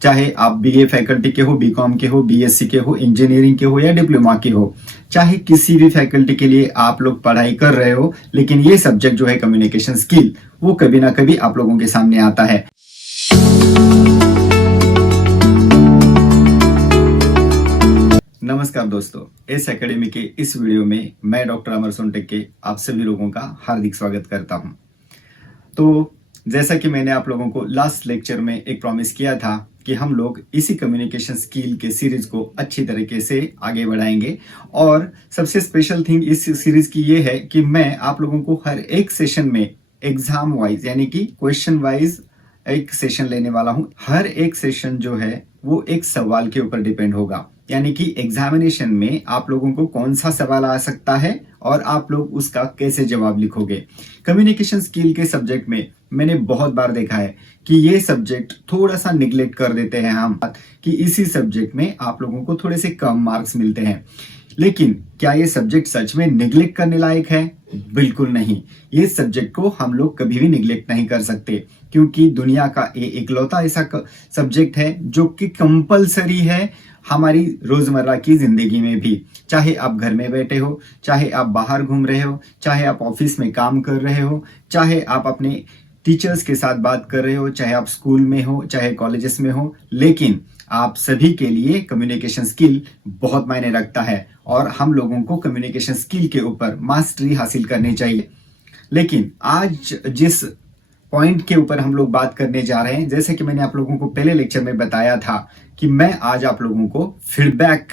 चाहे आप BA faculty के हो, बीकॉम के हो, बीएससी के हो, इंजीनियरिंग के हो या डिप्लोमा के हो, चाहे किसी भी फैकल्टी के लिए आप लोग पढ़ाई कर रहे हो, लेकिन ये सब्जेक्ट जो है कम्युनिकेशन स्किल, वो कभी ना कभी आप लोगों के सामने आता है। नमस्कार दोस्तों, इस एकेडमी के इस वीडियो में मैं डॉक्टर अमर सोनटेक के आप सभी लोगों का हार्दिक स्वागत करता हूं। तो जैसा कि मैंने आप लोगों को लास्ट लेक्चर में एक प्रॉमिस किया था कि हम लोग इसी कम्युनिकेशन स्किल के सीरीज को अच्छी तरीके से आगे बढ़ाएंगे, और सबसे स्पेशल थिंग इस सीरीज की ये है कि मैं आप लोगों को हर एक सेशन में एग्जाम वाइज यानी कि क्वेश्चन वाइज एक सेशन लेने वाला हूं। हर एक सेशन जो है वो एक सवाल के ऊपर डिपेंड होगा, यानी कि एग्जामिनेशन में आप लोगों को कौन सा सवाल आ सकता है और आप लोग उसका कैसे जवाब लिखोगे। कम्युनिकेशन स्किल के सब्जेक्ट में मैंने बहुत बार देखा है कि ये सब्जेक्ट थोड़ा सा निगलेक्ट कर देते हैं हम, कि इसी सब्जेक्ट में आप लोगों को थोड़े से कम मार्क्स मिलते हैं। लेकिन क्या ये सब्जेक्ट सच में निगलेक्ट करने लायक है? बिल्कुल नहीं। ये सब्जेक्ट को हम लोग कभी भी निगलेक्ट नहीं कर सकते, क्योंकि दुनिया का ये इकलौता ऐसा सब्जेक्ट है जो कि कंपलसरी है हमारी रोजमर्रा की जिंदगी में भी। चाहे आप घर में बैठे हो, चाहे आप बाहर घूम रहे हो, चाहे आप ऑफिस में काम कर रहे हो, चाहे आप अपने टीचर्स के साथ बात कर रहे हो, चाहे आप स्कूल में हो, चाहे कॉलेजेस में हो, लेकिन आप सभी के लिए कम्युनिकेशन स्किल बहुत मायने रखता है और हम लोगों को कम्युनिकेशन स्किल के ऊपर मास्टरी हासिल करनी चाहिए। लेकिन आज जिस पॉइंट के ऊपर हम लोग बात करने जा रहे हैं, जैसे कि मैंने आप लोगों को पहले लेक्चर में बताया था कि मैं आज आप लोगों को फीडबैक,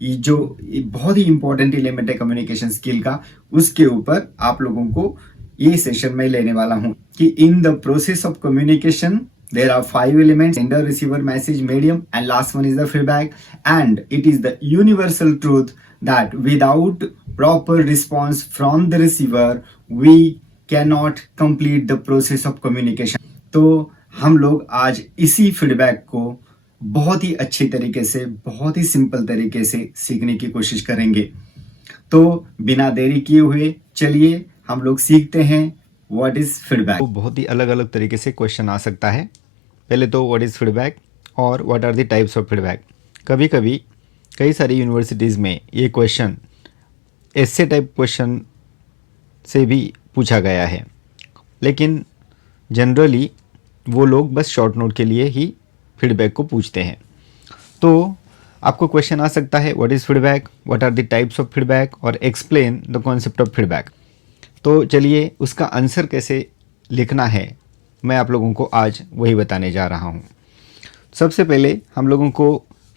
जो बहुत ही इंपॉर्टेंट एलिमेंट है कम्युनिकेशन स्किल का, उसके ऊपर आप लोगों को ये सेशन में लेने वाला हूं कि in the process of communication there are 5 elements: sender, receiver, message, medium, and last one is the feedback. And it is the universal truth that without proper response from the receiver we cannot complete the process of communication. तो हम लोग आज इसी feedback को बहुत ही अच्छी तरीके से, बहुत ही सिंपल तरीके से सीखने की कोशिश करेंगे। तो बिना देरी किए हुए चलिए हम लोग सीखते हैं व्हाट इज फीडबैक। तो बहुत ही अलग अलग तरीके से क्वेश्चन आ सकता है। पहले तो व्हाट इज़ फीडबैक और what are the types of feedback. कभी कभी कई सारी यूनिवर्सिटीज़ में ये क्वेश्चन ऐसे टाइप क्वेश्चन से भी पूछा गया है, लेकिन जनरली वो लोग बस शॉर्ट नोट के लिए ही फीडबैक को पूछते हैं। तो आपको क्वेश्चन आ सकता है what is feedback, what are the types of feedback और explain the concept of feedback. तो चलिए उसका आंसर कैसे लिखना है मैं आप लोगों को आज वही बताने जा रहा हूँ। सबसे पहले हम लोगों को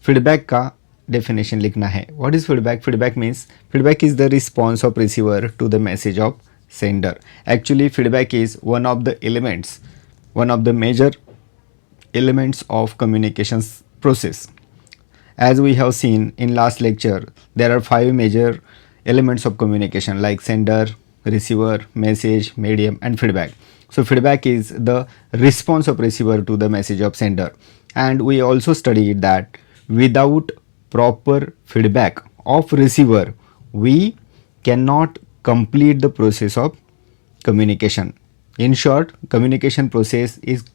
फीडबैक का डेफिनेशन लिखना है। What is feedback? Feedback means feedback is the response of receiver to the message of sender. Actually feedback is one of the major elements of communications process. As we have seen in last lecture, there are 5 major elements of communication like sender, receiver, message, medium and feedback. So feedback is the response of receiver to the message of sender, and we also studied that without proper feedback of receiver we cannot complete the process of communication. In short, communication process is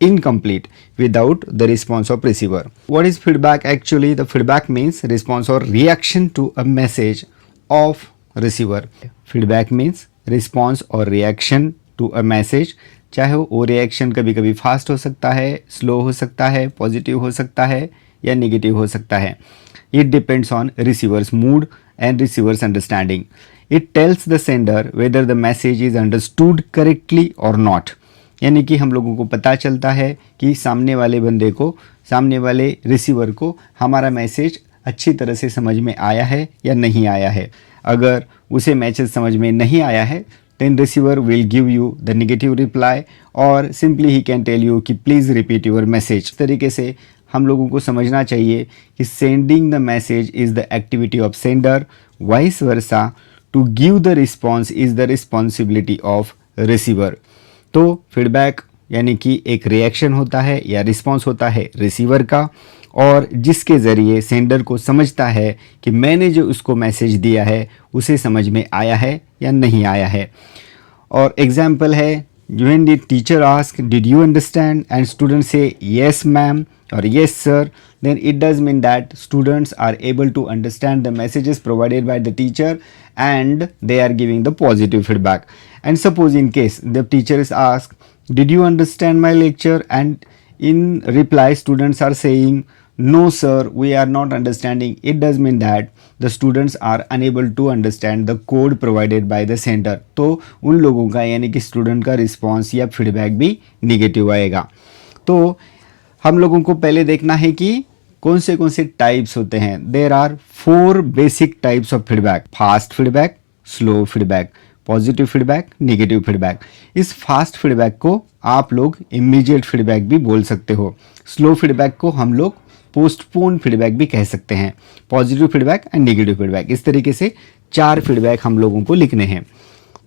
incomplete without the response of receiver. What is feedback? Actually the feedback means response or reaction to a message of receiver. Feedback means response or reaction to a message, चाहे वो reaction कभी कभी fast हो सकता है, slow हो सकता है, पॉजिटिव हो सकता है या नेगेटिव हो सकता है। It depends on receivers mood and receivers understanding. It tells the sender whether the message is understood correctly और नॉट। यानी कि हम लोगों को पता चलता है कि सामने वाले बंदे को, सामने वाले रिसीवर को हमारा मैसेज अच्छी तरह से समझ में आया है या नहीं आया है। अगर उसे मैसेज समझ में नहीं आया है then receiver will give you the negative reply और सिंपली ही कैन टेल यू कि प्लीज़ रिपीट योर मैसेज। इस तरीके से हम लोगों को समझना चाहिए कि sending the message is the activity of sender, vice versa to give the response is the responsibility of receiver. तो फीडबैक यानी कि एक रिएक्शन होता है या रिस्पॉन्स होता है रिसीवर का, और जिसके ज़रिए सेंडर को समझता है कि मैंने जो उसको मैसेज दिया है उसे समझ में आया है या नहीं आया है। और एग्जाम्पल है when the teacher asks did you understand and students say yes ma'am or yes sir, then it does mean that students are able to understand the messages provided by the teacher and they are giving the positive feedback. And suppose in case the teacher is asked did you understand my lecture and in reply students are saying no sir we are not understanding, it does mean that the students are unable to understand the code provided by the center. तो उन लोगों का यानी कि student का response या feedback भी negative आएगा। तो हम लोगों को पहले देखना है कि कौन से टाइप्स होते हैं। There are 4 basic types of feedback, fast feedback, slow feedback, positive feedback, negative feedback. इस फास्ट फीडबैक को आप लोग इमीडिएट फीडबैक भी बोल सकते हो। स्लो फीडबैक को हम लोग पोस्टपोन फीडबैक भी कह सकते हैं। Positive feedback and negative feedback, इस तरीके से 4 फीडबैक हम लोगों को लिखने हैं।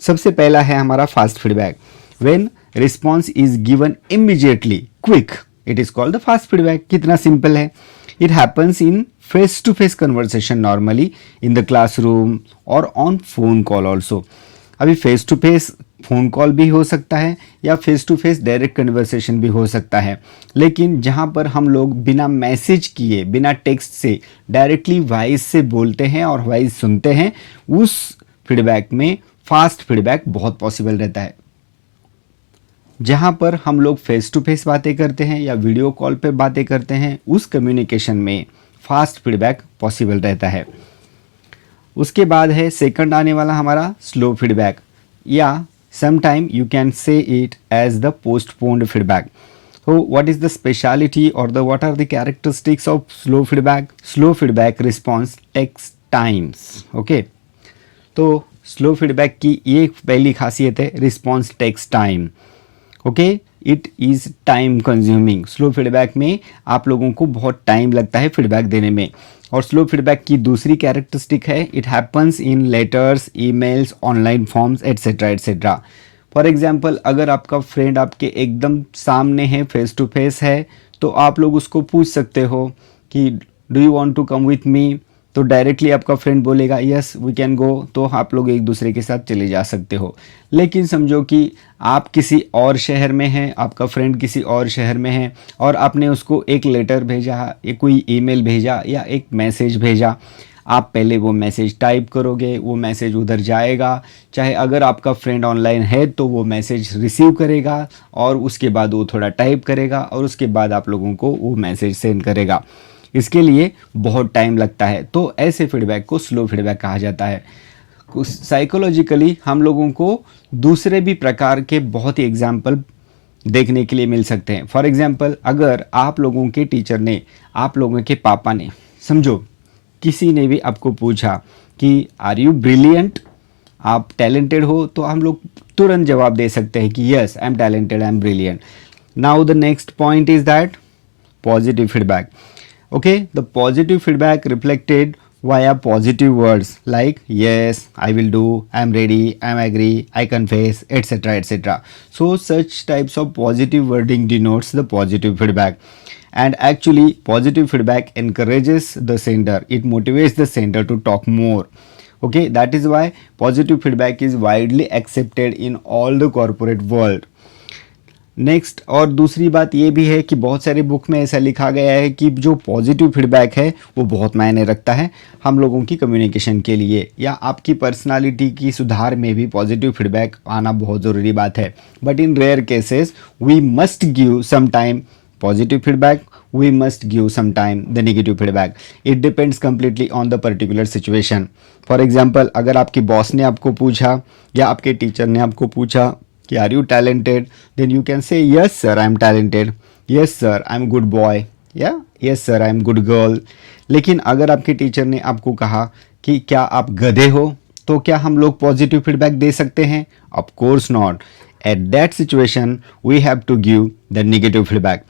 सबसे पहला है हमारा fast feedback. When response is given immediately quick, it is called the fast feedback. कितना सिंपल है। It happens in face to face conversation normally in the classroom और ऑन फोन कॉल ऑल्सो। अभी face to face phone call भी हो सकता है या face to face direct conversation भी हो सकता है, लेकिन जहाँ पर हम लोग बिना मैसेज किए, बिना टेक्स्ट से डायरेक्टली वॉइस से बोलते हैं और वॉइस सुनते हैं, उस फीडबैक में फास्ट फीडबैक बहुत पॉसिबल रहता है। जहाँ पर हम लोग फेस टू फेस बातें करते हैं या वीडियो कॉल पे बातें करते हैं, उस कम्युनिकेशन में फास्ट फीडबैक पॉसिबल रहता है। उसके बाद है सेकंड आने वाला हमारा स्लो फीडबैक, या sometime you can say it as the postponed feedback. So what is the speciality or what are the characteristics of slow feedback? Slow feedback response takes times. Okay, तो slow feedback की ये पहली खासियत है, response takes time. Okay, it is time consuming. Slow feedback में आप लोगों को बहुत टाइम लगता है फीडबैक देने में। और स्लो फीडबैक की दूसरी कैरेक्टरिस्टिक है, it happens in letters, emails, online forms etcetera etcetera. For example, अगर आपका फ्रेंड आपके एकदम सामने है, फेस टू फेस है, तो आप लोग उसको पूछ सकते हो कि do you want to come with me, तो डायरेक्टली आपका फ्रेंड बोलेगा यस वी कैन गो, तो आप लोग एक दूसरे के साथ चले जा सकते हो। लेकिन समझो कि आप किसी और शहर में हैं, आपका फ्रेंड किसी और शहर में है और आपने उसको एक लेटर भेजा, एक कोई ईमेल भेजा या एक मैसेज भेजा। आप पहले वो मैसेज टाइप करोगे, वो मैसेज उधर जाएगा, चाहे अगर आपका फ्रेंड ऑनलाइन है तो वो मैसेज रिसीव करेगा और उसके बाद वो थोड़ा टाइप करेगा और उसके बाद आप लोगों को वो मैसेज सेंड करेगा। इसके लिए बहुत टाइम लगता है, तो ऐसे फीडबैक को स्लो फीडबैक कहा जाता है। साइकोलॉजिकली हम लोगों को दूसरे भी प्रकार के बहुत ही एग्जाम्पल देखने के लिए मिल सकते हैं। फॉर एग्जाम्पल, अगर आप लोगों के टीचर ने, आप लोगों के पापा ने, समझो किसी ने भी आपको पूछा कि आर यू ब्रिलियंट, आप टैलेंटेड हो, तो हम लोग तुरंत जवाब दे सकते हैं कि yes I am talented, I am brilliant. Now the next point is that positive feedback. Okay, the positive feedback reflected via positive words like yes, I will do, I am ready, I am agree, I confess, etc. etc. So such types of positive wording denotes the positive feedback. And actually positive feedback encourages the sender, it motivates the sender to talk more. Okay, that is why positive feedback is widely accepted in all the corporate world. Next, और दूसरी बात ये भी है कि बहुत सारे book में ऐसा लिखा गया है कि जो पॉजिटिव फीडबैक है वो बहुत मायने रखता है हम लोगों की कम्युनिकेशन के लिए, या आपकी पर्सनालिटी की सुधार में भी पॉजिटिव फीडबैक आना बहुत ज़रूरी बात है। But in rare cases we must give some time positive feedback, we must give some time the negative feedback. It depends completely on the particular situation. For example, अगर आपकी बॉस ने आपको पूछा या आपके टीचर ने आपको पूछा कि are you talented, then you can say yes sir I am talented, yes sir I am good boy, या yes sir I am good girl. लेकिन अगर आपके टीचर ने आपको कहा कि क्या आप गधे हो, तो क्या हम लोग पॉजिटिव फीडबैक दे सकते हैं? Of course not. At that situation we have to give the negative feedback,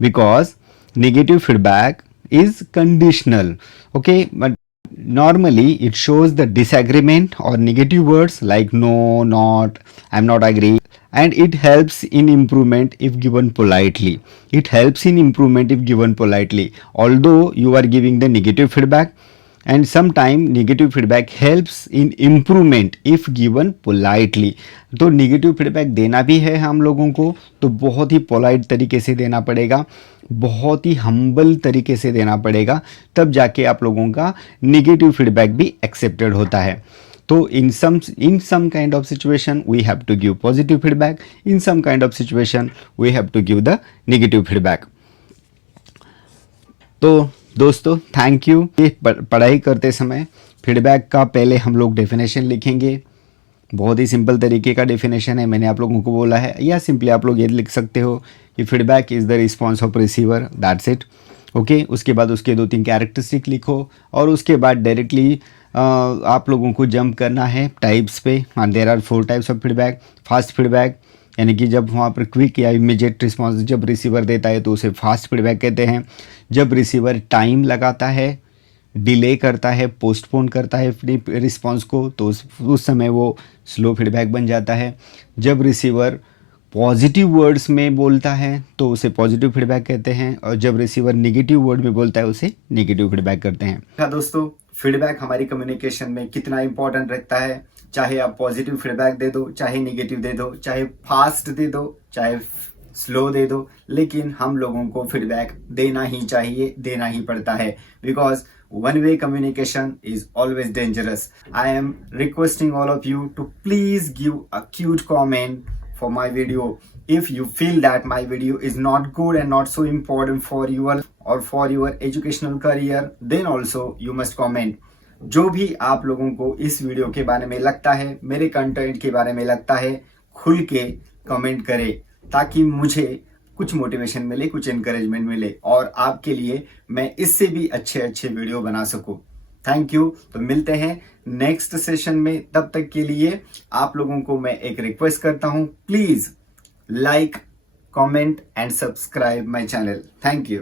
because negative feedback is conditional. Okay, but normally it shows the disagreement or negative words like no, not, I'm not agree, and it helps in improvement if given politely. It helps in improvement if given politely. Although you are giving the negative feedback, and some time negative feedback helps in improvement if given politely. तो negative feedback देना भी है हम लोगों को तो बहुत ही polite तरीके से देना पड़ेगा, बहुत ही हम्बल तरीके से देना पड़ेगा, तब जाके आप लोगों का नेगेटिव फीडबैक भी एक्सेप्टेड होता है। तो in some kind of situation we have to give positive feedback, in some kind of situation we have to give the negative feedback। तो दोस्तों थैंक यू। पढ़ाई करते समय फीडबैक का पहले हम लोग डेफिनेशन लिखेंगे, बहुत ही सिंपल तरीके का डेफिनेशन है, मैंने आप लोगों को बोला है, या सिंपली आप लोग ये लिख सकते हो कि feedback is the response of receiver, that's it. Okay, उसके बाद उसके 2-3 कैरेक्टरिस्टिक लिखो और उसके बाद डायरेक्टली आप लोगों को जंप करना है टाइप्स पे। हाँ, there are 4 types of feedback. Fast feedback यानी कि जब वहाँ पर क्विक या इमीडिएट रिस्पॉन्स जब रिसीवर देता है तो उसे फास्ट फीडबैक कहते हैं। जब रिसीवर टाइम लगाता है, डिले करता है, पोस्टपोन करता है अपनी रिस्पॉन्स को, तो उस समय वो स्लो फीडबैक बन जाता है। जब रिसीवर पॉजिटिव वर्ड्स में बोलता है तो उसे पॉजिटिव फीडबैक कहते हैं, और जब रिसीवर नेगेटिव वर्ड में बोलता है उसे नेगेटिव फीडबैक करते हैं। हाँ दोस्तों, फीडबैक हमारी कम्युनिकेशन में कितना इंपॉर्टेंट रखता है। चाहे आप पॉजिटिव फीडबैक दे दो, चाहे नेगेटिव दे दो, चाहे फास्ट दे दो, चाहे स्लो दे दो, लेकिन हम लोगों को फीडबैक देना ही चाहिए, देना ही पड़ता है, because one way communication is always dangerous. I am requesting all of you to please give a cute comment for my video. If you feel that my video is not good and not so important for you or for your educational career, then also you must comment. जो भी आप लोगों को इस video के बारे में लगता है, मेरे कंटेंट के बारे में लगता है, खुल के कमेंट करें ताकि मुझे कुछ मोटिवेशन मिले, कुछ एनकरेजमेंट मिले और आपके लिए मैं इससे भी अच्छे अच्छे वीडियो बना सकूं। Thank you. तो मिलते हैं नेक्स्ट सेशन में, तब तक के लिए आप लोगों को मैं एक रिक्वेस्ट करता हूं, please like, comment and subscribe my channel. Thank you.